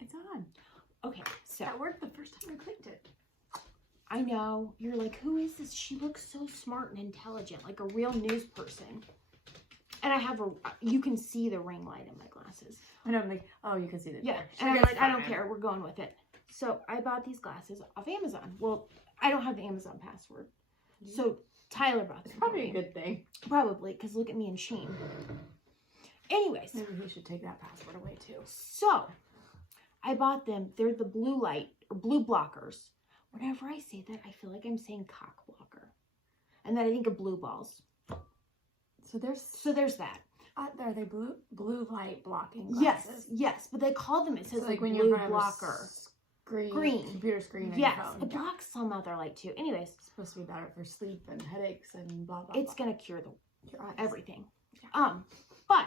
It's on. Okay, so. That worked the first time I clicked it. I know. You're like, who is this? She looks so smart and intelligent, like a real news person. And I have you can see the ring light in my glasses. And I'm like, oh, you can see the door. Yeah. And I'm like, I don't care. We're going with it. So I bought these glasses off Amazon. Well, I don't have the Amazon password. So Tyler bought them. Probably a good thing. Probably, because look at me and Sheen. Anyways. Maybe we should take that password away too. So I bought them. They're the blue light or blue blockers. Whenever I say that, I feel like I'm saying cock blocker. And then I think of blue balls. So there's that. Are they blue light blocking glasses? Yes, but they call them, it says like blue when you're blocker. Green. Computer screen. Yes, it blocks some other light too. Anyways. It's supposed to be better for sleep and headaches and blah, blah, It's blah. going to cure everything. Yeah. But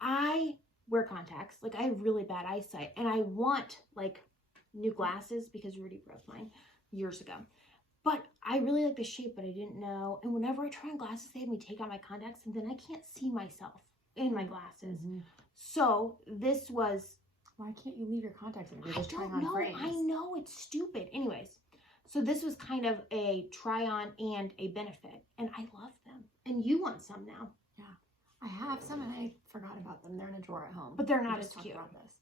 I wear contacts. Like, I have really bad eyesight. And I want, like, new glasses because Rudy broke mine years ago. But I really like the shape, but I didn't know. And whenever I try on glasses, they have me take out my contacts, and then I can't see myself in my glasses. Mm-hmm. So this was... Why can't you leave your contacts in? You're just trying on frames. I know, it's stupid. Anyways, so this was kind of a try-on and a benefit, and I love them. And you want some now. Yeah. I have some, and I forgot about them. They're in a drawer at home. But they're not as cute. About this.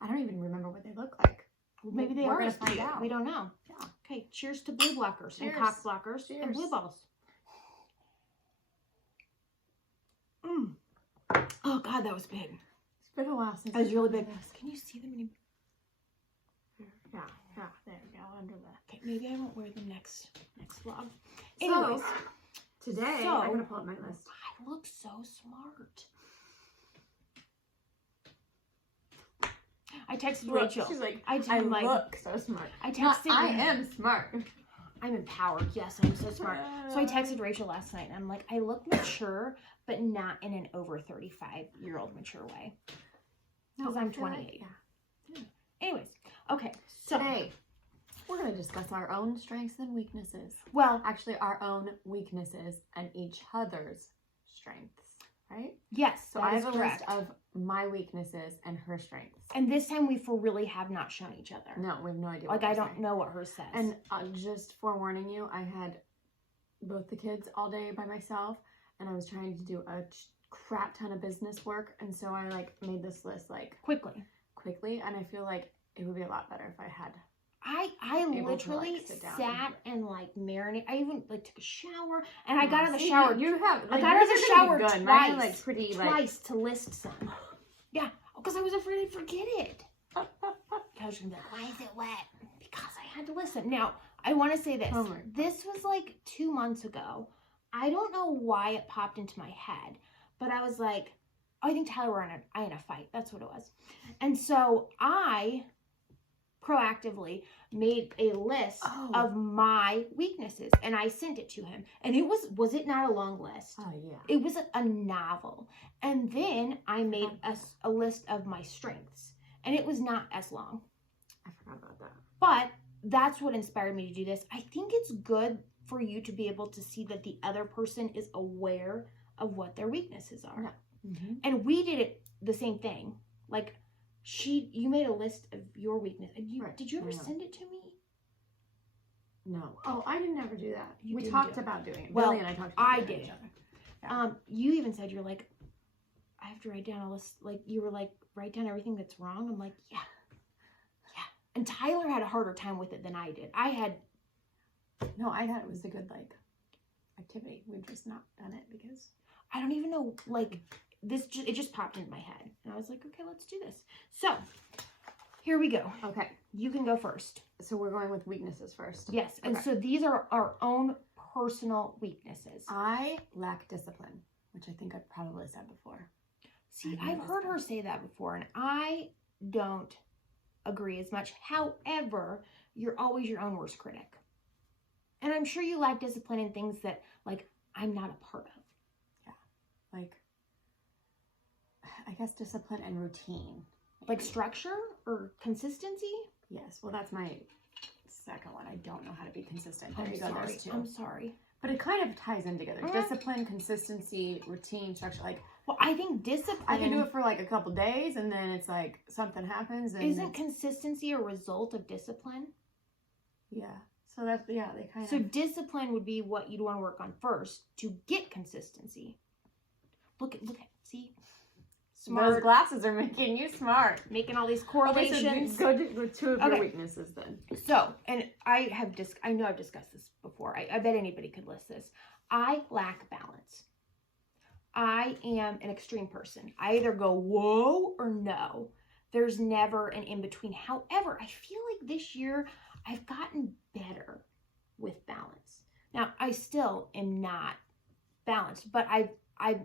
I don't even remember what they look like. Maybe they are as cute. Out. We don't know. Yeah. Okay, cheers to blue blockers and cock blockers and blue balls. Oh, God, that was big. It's been a while since. That was really big. Can you see them anymore? Yeah, there we go, under the... Okay, maybe I won't wear them next vlog. Anyways. Today, I'm going to pull up my list. I look so smart. I texted Rachel. She's like, I look so smart. I texted I am smart. I'm empowered. Yes, I'm so smart. So I texted Rachel last night, and I'm like, I look mature, but not in an over 35-year-old mature way. Because I'm 28. Yeah. Anyways, okay. So today, we're going to discuss our own strengths and weaknesses. Well, actually, our own weaknesses and each other's strengths. Right? Yes. So I have a list of my weaknesses and her strengths. And this time we really have not shown each other. No, we have no idea. Like, I don't know what hers says. And just forewarning you, I had both the kids all day by myself, and I was trying to do a crap ton of business work, and so I made this list quickly, and I feel like it would be a lot better if I had. I literally sat and marinated. I even took a shower, and I got out of the shower. I got out of the shower twice to list some. Yeah, because I was afraid I'd forget it. I was gonna be like, why is it wet? Because I had to listen. Now I want to say this. This was 2 months ago. I don't know why it popped into my head, but I was like, oh, I think Tyler and I in a fight. That's what it was, and so I proactively made a list of my weaknesses, and I sent it to him, and it was it not a long list? Oh yeah, it was a novel. And then I made a list of my strengths, and it was not as long. I forgot about that, but that's what inspired me to do this. I think it's good for you to be able to see that the other person is aware of what their weaknesses are. Yeah. Mm-hmm. And we did it the same thing. You made a list of your weakness. Did you ever send it to me? No. Oh, I didn't ever do that. We talked about doing it. Well, Billy and I talked about it. I did. Each other. Yeah. You even said, you're like, I have to write down a list. You were like, write down everything that's wrong. I'm like, yeah. And Tyler had a harder time with it than I did. No, I thought it was a good, activity. We've just not done it because I don't even know, it just popped into my head. And I was like, okay, let's do this. So, here we go. Okay. You can go first. So we're going with weaknesses first. Yes. And so these are our own personal weaknesses. I lack discipline, which I think I've probably said before. See, I've heard her say that before, and I don't agree as much. However, you're always your own worst critic. And I'm sure you lack discipline in things that, I'm not a part of. Yeah. I guess discipline and routine. Structure or consistency? Yes. Well, that's my second one. I don't know how to be consistent. I'm sorry. But it kind of ties in together. Discipline, consistency, routine, structure. Like, well, I think discipline. I can do it for like a couple days, and then it's like something happens. And isn't consistency a result of discipline? Yeah. So that's they kind of. So discipline would be what you'd want to work on first to get consistency. Look at see. Smart. Those glasses are making you smart. Making all these correlations. Okay, so go to two of your weaknesses then. So, and I know I've discussed this before. I bet anybody could list this. I lack balance. I am an extreme person. I either go whoa or no. There's never an in-between. However, I feel like this year I've gotten better with balance. Now, I still am not balanced, but I've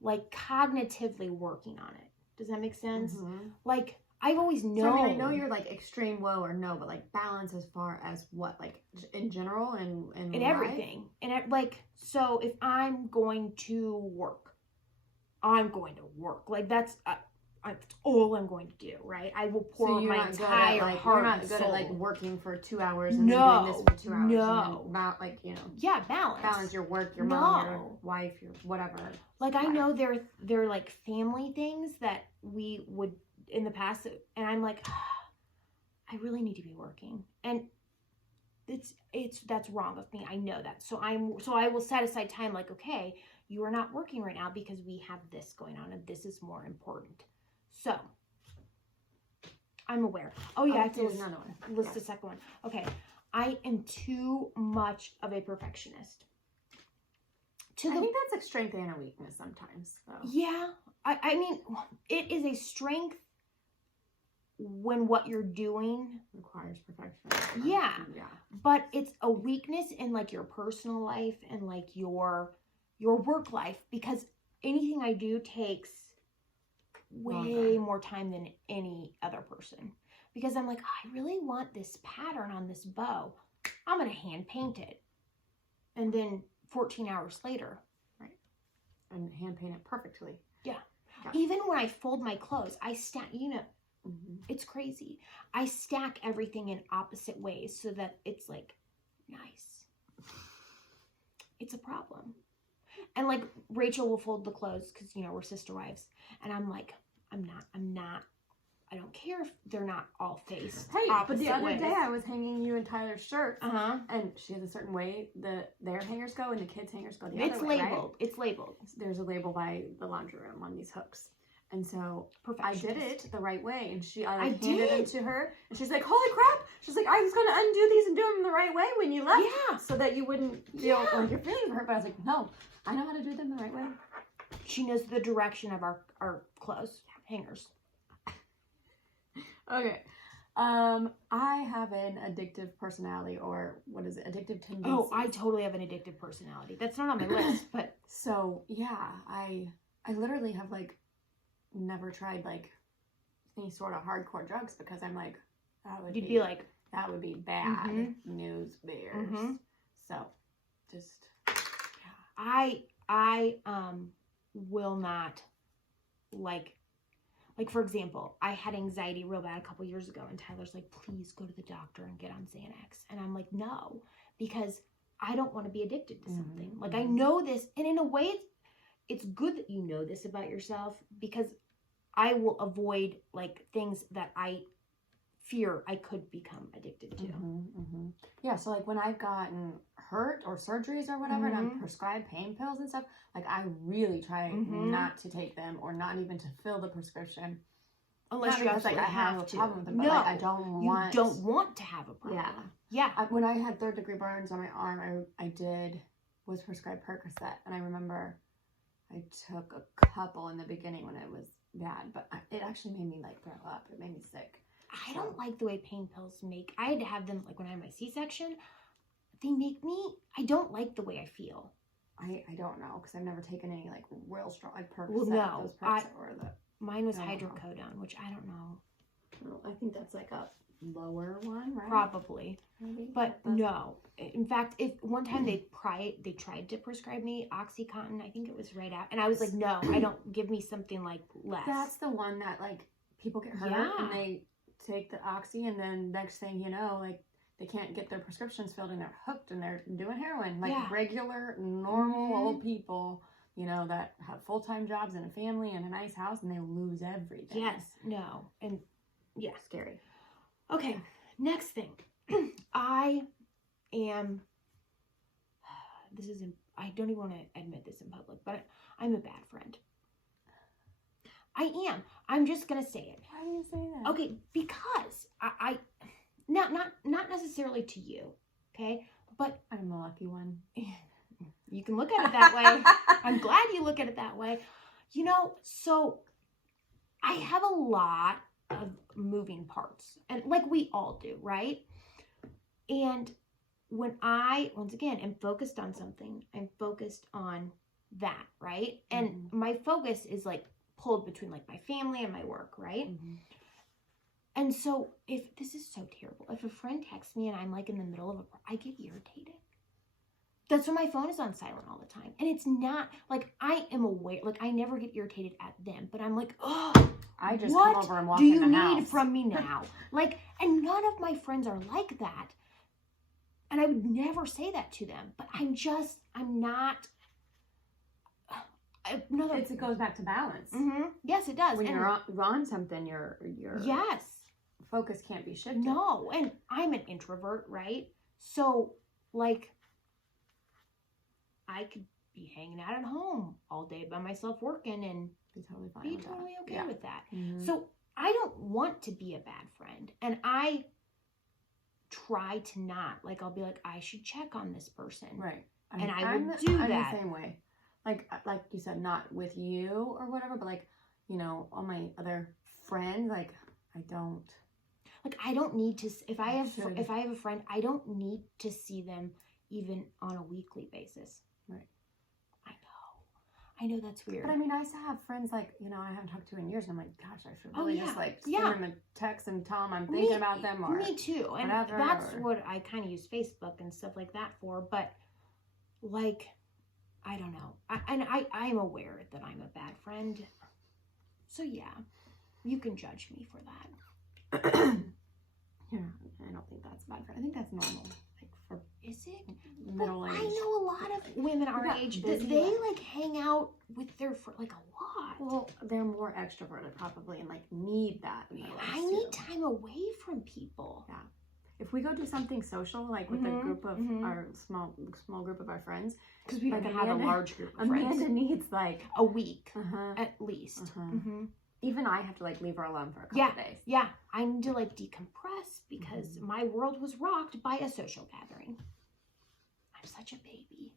like cognitively working on it. Does that make sense? Mm-hmm. Like I've always known. So, I know you're like extreme whoa or no, but like balance as far as what, like in general and in everything. And like, so if I'm going to work, I'm going to work. Like that's all I'm going to do, right? I will pour my entire heart. You're not good at like working for 2 hours and then doing this for 2 hours. No. And then like, you know. Yeah, balance. Balance your work, your mom, your wife, your whatever. Like I know there are like family things that we would in the past, and I'm like, I really need to be working, and that's wrong of me. I know that, so I will set aside time. Like, okay, you are not working right now because we have this going on, and this is more important. So I'm aware. Oh yeah, I have to list the second one. Okay, I am too much of a perfectionist. I think that's a strength and a weakness sometimes. So. Yeah. I mean, it is a strength when what you're doing requires perfection. Yeah. But it's a weakness in like your personal life and like your work life, because anything I do takes way more time than any other person. Because I'm like, I really want this pattern on this bow. I'm going to hand paint it. And then 14 hours later. Right. And hand paint it perfectly. Yeah. Even when I fold my clothes, I stack, it's crazy. I stack everything in opposite ways so that it's like nice. It's a problem. And like Rachel will fold the clothes because, we're sister wives. And I'm like, I don't care if they're not all faced. Hey, but the other day I was hanging you and Tyler's shirts, and she has a certain way their hangers go and the kids' hangers go the other way. It's labeled. There's a label by the laundry room on these hooks, and so I did it the right way. And I handed them to her, and she's like, "Holy crap!" She's like, "I was going to undo these and do them the right way when you left, so that you wouldn't feel like you're feeling hurt." But I was like, "No, I know how to do them the right way." She knows the direction of our clothes hangers. Okay. I have an addictive personality, or what is it? Addictive tendencies. Oh, I totally have an addictive personality. That's not on my list, but so yeah, I literally have like never tried like any sort of hardcore drugs because I'm like that would be bad news bears. Mm-hmm. So just I will not like for example, I had anxiety real bad a couple years ago, and Tyler's like, please go to the doctor and get on Xanax. And I'm like, no, because I don't want to be addicted to something. Like I know this, and in a way it's good that you know this about yourself, because I will avoid like things that I fear I could become addicted to. Yeah, so like when I've gotten hurt or surgeries or whatever, and I'm prescribed pain pills and stuff, like I really try not to take them, or not even to fill the prescription, unless you absolutely have to. Problem with them, but no, like, I don't want. You don't want to have a problem. Yeah. When I had 3rd-degree burns on my arm, I was prescribed Percocet, and I remember I took a couple in the beginning when it was bad, but it actually made me like throw up. It made me sick. I don't like the way pain pills make. I had to have them like when I had my C-section. They make me. I don't like the way I feel. I don't know, because I've never taken any like real strong like Percocet. Well, no, those Percocet or mine was hydrocodone, which I don't know. Well, I think that's like a lower one, right? Probably. Maybe. But no. In fact, if one time they tried to prescribe me OxyContin, I think it was right out, and I was like, no, I don't. Give me something like less. That's the one that like people get hurt and they take the Oxy, and then next thing you know, like they can't get their prescriptions filled and they're hooked and they're doing heroin. Like regular, normal old people, you know, that have full-time jobs and a family and a nice house, and they lose everything. Yes. No. And yeah. Scary. Okay. Next thing. I don't even want to admit this in public, but I'm a bad friend. I am. I'm just going to say it. Why do you say that? Okay, because I not necessarily to you, okay? But I'm the lucky one. You can look at it that way. I'm glad you look at it that way. You know, so I have a lot of moving parts, and like we all do, right? And when I, once again, am focused on something, I'm focused on that, right? And my focus is like pulled between like my family and my work, right? And so if this is so terrible, if a friend texts me and I'm like in the middle of I get irritated. That's when my phone is on silent all the time. And it's not like I am aware, like I never get irritated at them, but I'm like, oh, I just what come over and walk do in you the need house. from me now? Like, and none of my friends are like that. And I would never say that to them, but I'm not. It goes back to balance. Yes, it does. When you're on something, your yes, focus can't be shifted. No, and I'm an introvert, right? So, like, I could be hanging out at home all day by myself working and be totally fine. Be with totally that. okay with that. So I don't want to be a bad friend, and I try to not. Like, I'll be like, I should check on this person, right? And I would do that. I'm the same way. Like you said, not with you or whatever, but like, you know, all my other friends, like I don't need to, if I have a friend, I don't need to see them even on a weekly basis. Right. I know that's weird. But I mean, I used to have friends like, you know, I haven't talked to in years, and I'm like, gosh, I should really just like send them a text and tell them I'm thinking about them, or me too. And whatever, that's what I kind of use Facebook and stuff like that for. But like, I don't know. I'm aware that I'm a bad friend. So yeah, you can judge me for that. Yeah, I don't think that's bad. I think that's normal. Like for is it middle age? I know a lot of women our age that they like hang out with their like a lot. Well, they're more extroverted probably and like need that. I need time away from people. Yeah. If we go do something social, like with a group of our small group of our friends, because we don't have a large group of friends. Amanda needs like a week at least. Even I have to like leave her alone for a couple of days. Yeah, I need to like decompress because my world was rocked by a social gathering. I'm such a baby.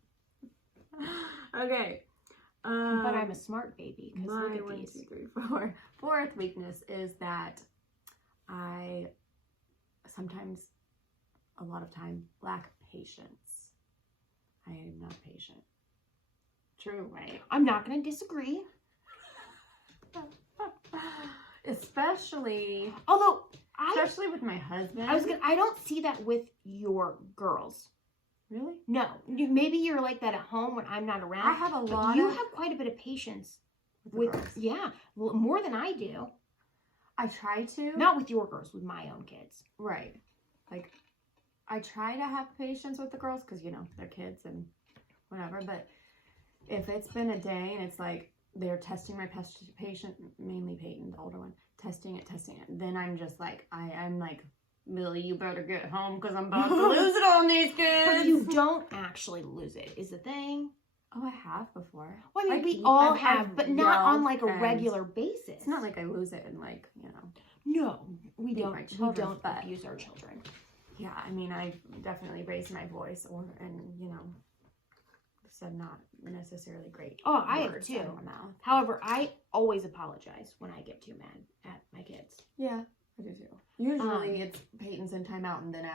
Okay. But I'm a smart baby. Because look at 1, these. 2, 3, 4. Fourth weakness is that I sometimes, a lot of time, lack patience. I am not patient. True, right? I'm not going to disagree. Especially with my husband. I don't see that with your girls. Really? No. Maybe you're like that at home when I'm not around. I have a lot. You have quite a bit of patience with girls. More than I do. I try to. Not with your girls, with my own kids. Right. Like, I try to have patience with the girls because, you know, they're kids and whatever. But if it's been a day and it's like they're testing my patient, mainly Peyton, the older one, testing it. Then I'm just like, I'm like, Millie, you better get home because I'm about to lose it on these kids. But you don't actually lose it, is the thing. Oh, I have before. Well, I mean, we all have, but not on like a regular basis. It's not like I lose it and like, you know. No, we don't But abuse our children. Yeah, I mean, I definitely raised my voice and, you know, said not necessarily great. Oh, I have too. Out of my mouth. However, I always apologize when I get too mad at my kids. Yeah, I do too. Usually it's Peyton's in timeout and then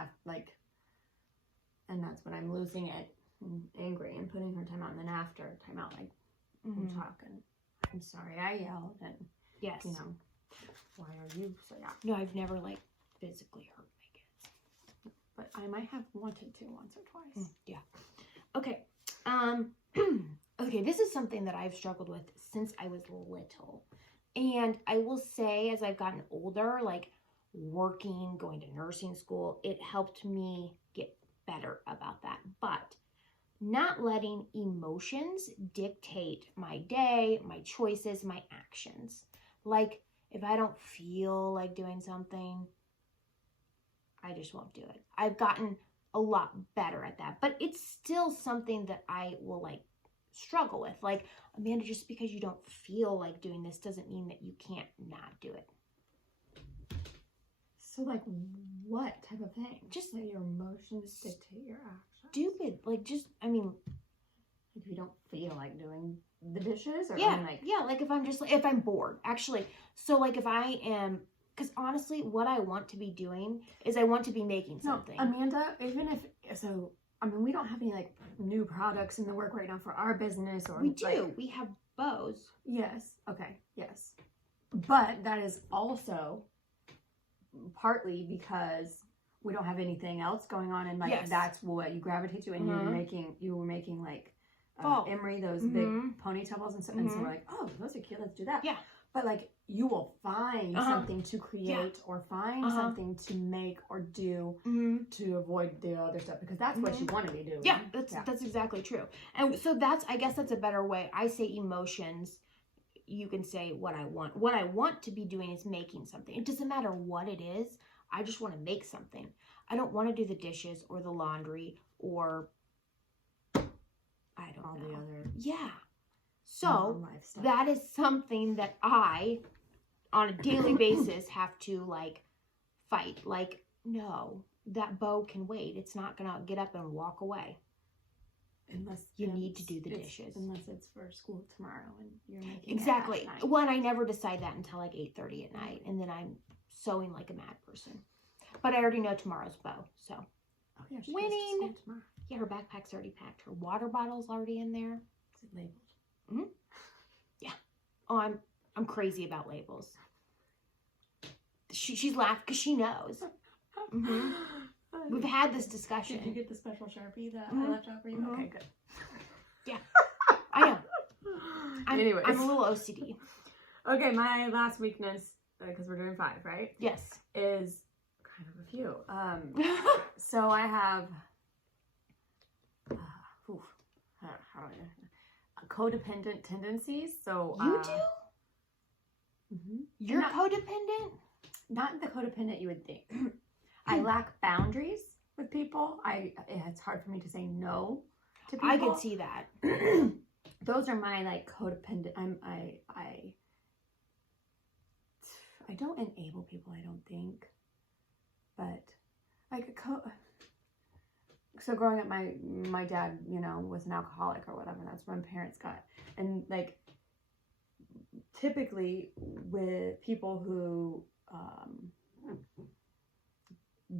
and that's when I'm losing it and angry and putting her timeout, and then after timeout, like, I'm talking. I'm sorry I yelled and, yes, you know, why are you so yeah. No, I've never like physically hurt my kids. But I might have wanted to once or twice. Yeah. Okay. Okay, this is something that I've struggled with since I was little. And I will say, as I've gotten older, like, working, going to nursing school, it helped me get better about that. But not letting emotions dictate my day, my choices, my actions. Like, if I don't feel like doing something, I just won't do it. I've gotten a lot better at that, but it's still something that I will like struggle with. Like, Amanda, just because you don't feel like doing this doesn't mean that you can't not do it. So like, what type of thing? Just that your emotions dictate your actions? Stupid. Like, just, I mean, if you don't feel like doing the dishes, or yeah, like if I'm just like, if I'm bored, actually. So like if I am, because honestly, what I want to be doing is I want to be making something. No, Amanda, even if, so, I mean, we don't have any like new products in the work right now for our business, or we do. Like, we have bows. Yes. Okay. Yes. But that is also partly because we don't have anything else going on, and like that's what you gravitate to, and you were making like Emery, those big ponytail balls, and so we're like, oh, those are cute, let's do that. Yeah. But like, you will find something to create or find something to make or do to avoid the other stuff, because that's what you want to be doing. Yeah, that's exactly true. And so I guess that's a better way. I say emotions. You can say what I want. What I want to be doing is making something. It doesn't matter what it is. I just want to make something. I don't want to do the dishes or the laundry or I don't know. The other. Yeah. So that is something that I, on a daily basis, have to like fight. Like, no, that bow can wait. It's not going to get up and walk away. Unless you need to do the dishes. Unless it's for school tomorrow and you're making exactly. It at night. Well, and I never decide that until like 8:30 at night, and then I'm sewing like a mad person. But I already know tomorrow's bow, so winning. Yeah, her backpack's already packed. Her water bottle's already in there. Is it labeled? Mm-hmm. Yeah. Oh, I'm crazy about labels. She's laughing because she knows. Mm-hmm. We've had this discussion. Did you get the special Sharpie that I left out for you? Okay, good. Yeah, I know. Anyways. I'm a little OCD. Okay, my last weakness, because we're doing 5, right? Yes. Is kind of a few. So I have how do I codependent tendencies. So you do? You're codependent? Not the codependent you would think. I lack boundaries with people. It's hard for me to say no to people. I can see that. Those are my like codependent. I don't enable people, I don't think, but like so growing up, my dad, was an alcoholic or whatever. That's what my parents got, and like typically with people who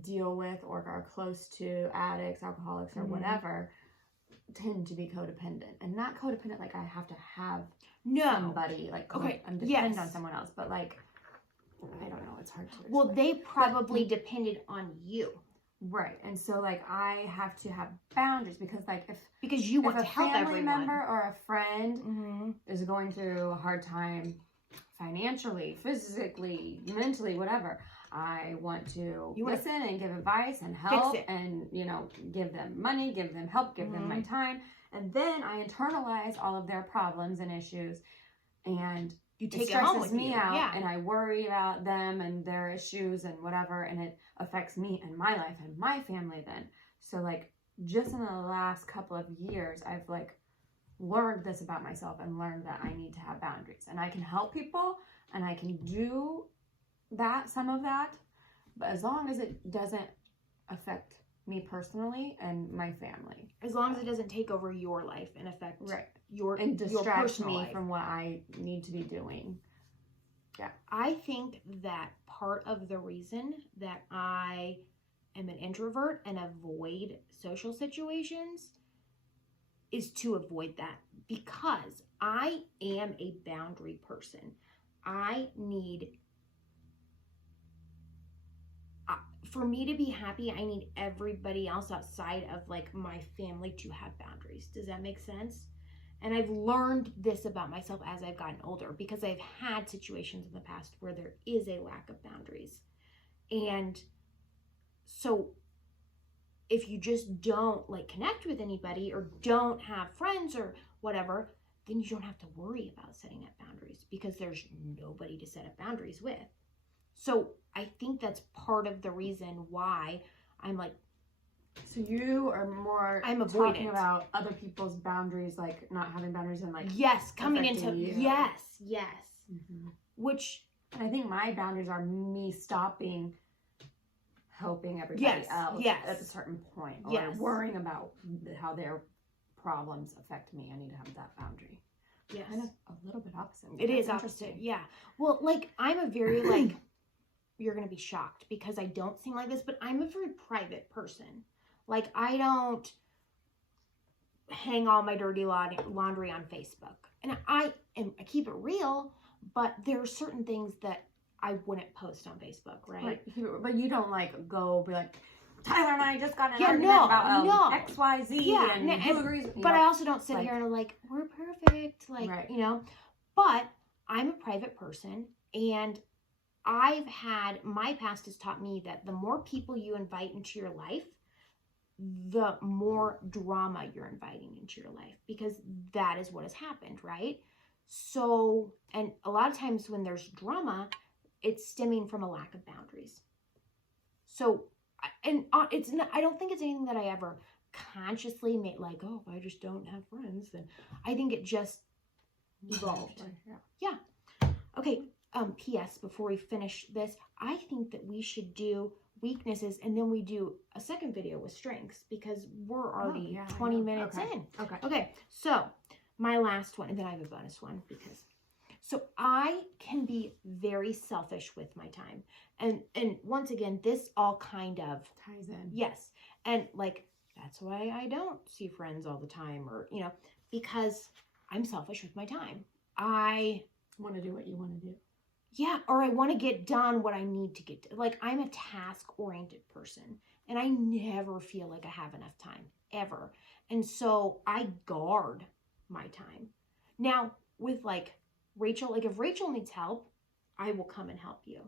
deal with or are close to addicts, alcoholics, or whatever, tend to be codependent. And not codependent like I have to have somebody, like I'm dependent on someone else, but like I don't know, it's hard to explain. Well, they probably depended on you. Right. And so like I have to have boundaries, because like because you want to help everyone. If a family member or a friend is going through a hard time financially, physically, mentally, whatever, I want to listen and give advice and help and, give them money, give them help, give them my time. And then I internalize all of their problems and issues, and you take it stresses me out, and I worry about them and their issues and whatever, and it affects me and my life and my family then. So like just in the last couple of years, I've like learned this about myself and learned that I need to have boundaries, and I can help people and I can do some of that, but as long as it doesn't affect me personally and my family, as long as it doesn't take over your life and affect and distract me from what I need to be doing. Yeah, I think that part of the reason that I am an introvert and avoid social situations is to avoid that, because I am a boundary person. I need, for me to be happy, I need everybody else outside of like my family to have boundaries. Does that make sense? And I've learned this about myself as I've gotten older, because I've had situations in the past where there is a lack of boundaries. And so if you just don't like connect with anybody or don't have friends or whatever, then you don't have to worry about setting up boundaries because there's nobody to set up boundaries with. So I think that's part of the reason why I'm like, so you are more talking about other people's boundaries, like not having boundaries and like yes, coming into you. yes. Mm-hmm. Which I think my boundaries are me stopping helping everybody else at a certain point, or worrying about how their problems affect me. I need to have that boundary. Yes, kind of a little bit opposite. It is opposite. Yeah. Well, like I'm a very like you're gonna be shocked because I don't seem like this, but I'm a very private person. Like I don't hang all my dirty laundry on Facebook, and I keep it real. But there are certain things that I wouldn't post on Facebook, right? But you don't like go be like, Tyler and I just got an argument about XYZ and who agrees. But I also don't sit here and like, we're perfect, like, you know. But I'm a private person, and I've had, my past has taught me that the more people you invite into your life, the more drama you're inviting into your life, because that is what has happened, right? So, and a lot of times when there's drama, it's stemming from a lack of boundaries. So, and it's not, I don't think it's anything that I ever consciously made like, oh, if I just don't have friends, then I think it just evolved. Yeah. Okay. P.S. before we finish this, I think that we should do weaknesses and then we do a second video with strengths because we're already 20 minutes in. Okay. So my last one, and then I have a bonus one because, so I can be very selfish with my time. And once again, this all kind of ties in. Yes. And like, that's why I don't see friends all the time or, you know, because I'm selfish with my time. I want to do what you want to do. Yeah. Or I want to get done what I need to get done. Like I'm a task-oriented person and I never feel like I have enough time ever. And so I guard my time. Now with like Rachel, like if Rachel needs help, I will come and help you.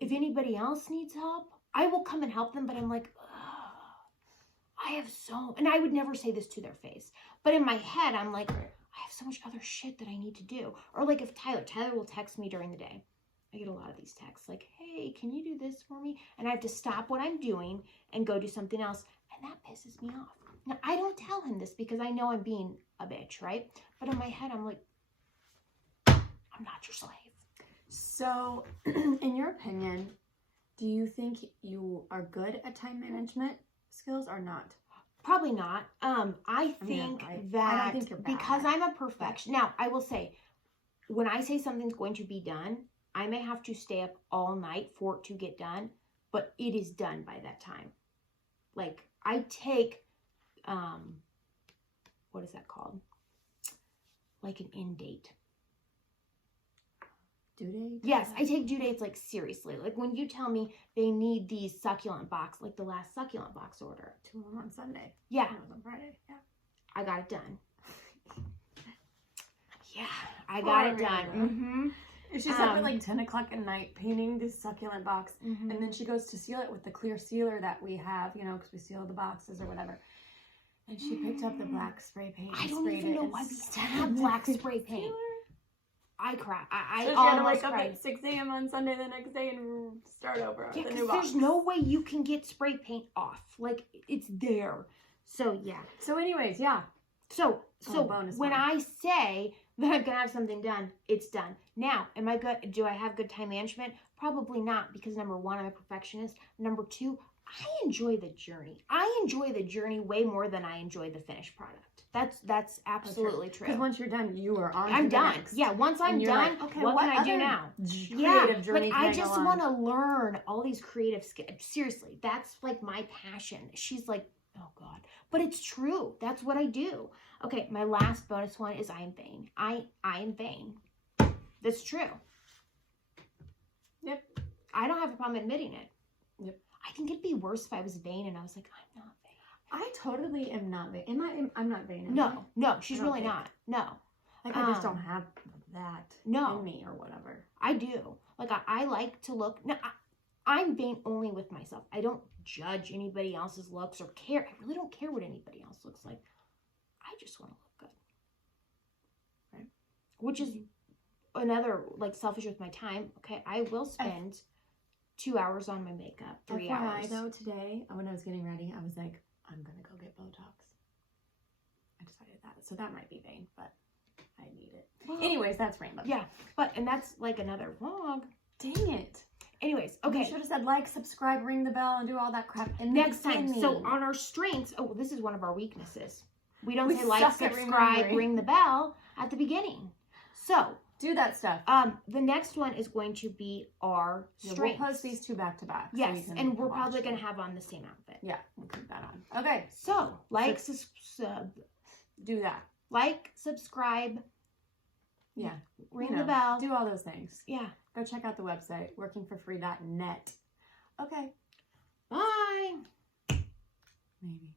If anybody else needs help, I will come and help them, but I'm like, I have and I would never say this to their face, but in my head, I'm like, I have so much other shit that I need to do. Or like if Tyler will text me during the day. I get a lot of these texts like, hey, can you do this for me? And I have to stop what I'm doing and go do something else. And that pisses me off. Now, I don't tell him this because I know I'm being a bitch, right? But in my head, I'm like, I'm not your slave. So, in your opinion, do you think you are good at time management skills or not? Probably not. I think that I don't think you're bad. Because I'm a perfectionist. Now, I will say, when I say something's going to be done, I may have to stay up all night for it to get done, but it is done by that time. Like, I take, what is that called? Like an end date. Due date? Yes, I take due dates like seriously. Like when you tell me they need these succulent box, like the last succulent box order. 2 of them on Sunday. Yeah. 1 was on Friday. Yeah. I got it done. Yeah, I got it done. Mm-hmm. She's up at like 10 o'clock at night painting this succulent box. Mm-hmm. And then she goes to seal it with the clear sealer that we have, you know, because we seal the boxes or whatever. And she picked up the black spray paint. I don't even know why we have black spray paint. I cry. I so almost she had to wake cried. up at 6 a.m. on Sunday the next day and start over yeah, with the new box. There's no way you can get spray paint off. Like, it's there. So, yeah. So, anyways, yeah. So when I say that I'm going to have something done, it's done. Now, am I good? Do I have good time management? Probably not, because number one, I'm a perfectionist. Number two, I enjoy the journey. I enjoy the journey way more than I enjoy the finished product. That's absolutely true. Because once you're done, you are on. I'm done. Next. Yeah, once I'm done, like, okay, what can I do now? Creative journey. Like I just want to learn all these creative skills. Seriously, that's like my passion. She's like, oh God, but it's true. That's what I do. Okay, my last bonus one is I am vain. I am vain. That's true. Yep. I don't have a problem admitting it. Yep. I think it'd be worse if I was vain and I was like, I'm not vain. I totally am not vain. I'm not vain. No, she's really not. No. Like I just don't have that in me or whatever. I do. Like I like to look. No, I'm vain only with myself. I don't judge anybody else's looks or care. I really don't care what anybody else looks like. I just want to look good. Right? Which is another, like, selfish with my time. Okay, I will spend 2 hours on my makeup, 3 hours. Though, today, when I was getting ready, I was like, I'm going to go get Botox. I decided that. So that might be vain, but I need it. Well, anyways, that's random. Yeah, and that's like another vlog. Dang it. Anyways, okay. You should have said like, subscribe, ring the bell, and do all that crap. And next time. So on our strengths, this is one of our weaknesses. We don't say like, subscribe, ring the bell at the beginning. So do that stuff. The next one is going to be our strengths. We'll post these two back to back. Yes, so and we're probably going to have on the same outfit. Yeah, we'll keep that on. Okay. So like, do that. Like, subscribe. Yeah. Ring the bell. Do all those things. Yeah. Go check out the website, workingforfree.net. Okay. Bye. Maybe.